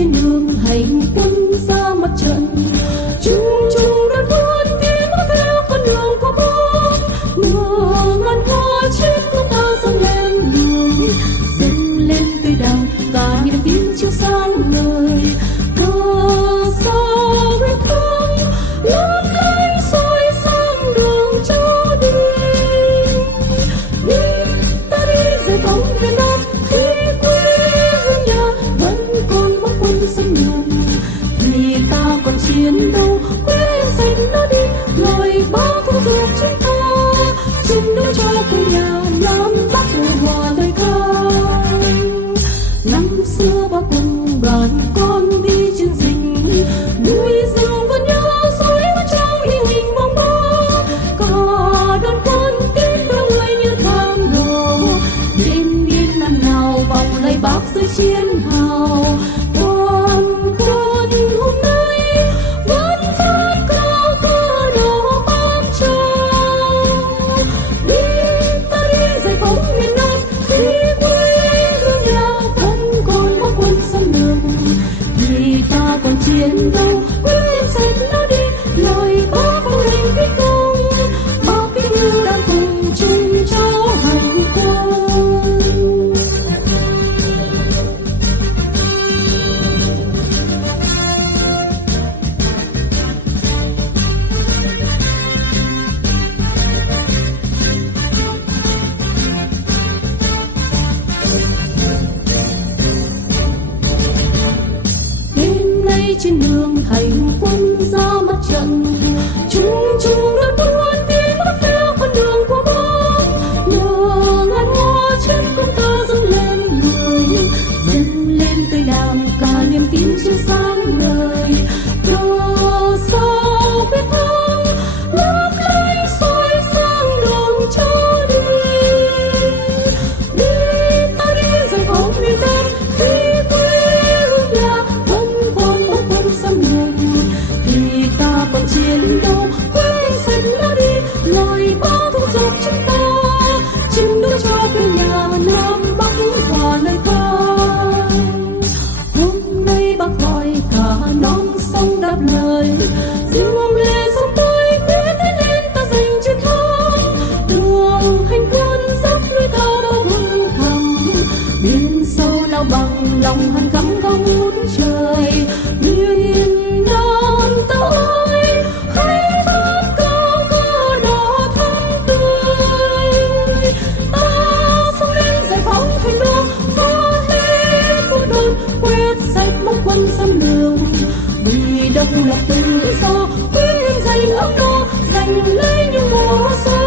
trên đường hành quân ra mặt trận, chung chung đón quân tiến theo con đường của bóng. Mưa ngàn hoa trên của ta dâng lên người, dâng lên cây đào cả niềm tin chiếu sáng ngời. Cờ sao huyết thống lấp lánh soi sáng đường cho đi. Đi ta đi giải phóng miền Nam, khi quê hương nhà vẫn còn bóng quân sông đường, thì ta còn chiến đấu quê xanh nó đi. Lời bác thúc giục chúng ta chung đỡ cho quê nhà Nam Bắc hòa lời ca. Năm xưa bác cùng đoàn con đi chiến dịch, núi rừng vẫn nhớ dối trong hình hình bóng bóng. Cả đoàn quân tiến theo người như tham đầu, đêm biên năm nào vọng lấy bác dưới chiến hào. Toàn quân hôm nay vẫn phát cao cờ đỏ bám trao. Đi ta đi giải phóng miền Nam, đi quê hương nhà vẫn còn bóng quân sông đường, thì ta còn chiến đấu quê xanh nó đi. Lời bác vô hình vĩ công, bác kính như đang cùng chung cho hành quân. Đêm nay trên đường hành quân ra mặt trận, chung chung đón quân tiến theo con đường của bóng. Nhờ ngàn hoa trên con ta dâng lên người, dâng lên cây đào cả niềm tin chiếu sáng ngời. Cờ sao huyết thống lấp lánh soi sáng đường cho đi. Đi ta đi giải phóng miền Nam, khi quê hương nhà vẫn còn bóng quân sông đường, thì ta còn chiến đấu quê xanh nó đi. Lời bác thúc giục chúng ta chung đỡ cho quê nhà Nam Bắc hòa lời ca. Hôm nay bác gọi cả non sông đáp lời, riêng lệ sông tôi quyết lên ta giành chiến thắng. Đường hành quân dốc núi cao bao vững thẳm, biển sâu lao bằng lòng hàn gắn cao ngút trời. Miền Nam ta ơi hãy hát cao cờ đỏ thắm tươi. Ta sống lên giải phóng thành đô, phá hết quân đồn quét sạch bóng quân sông đường. Vì độc lập tự do quyết giành ấm no, giành lấy những mùa xuân.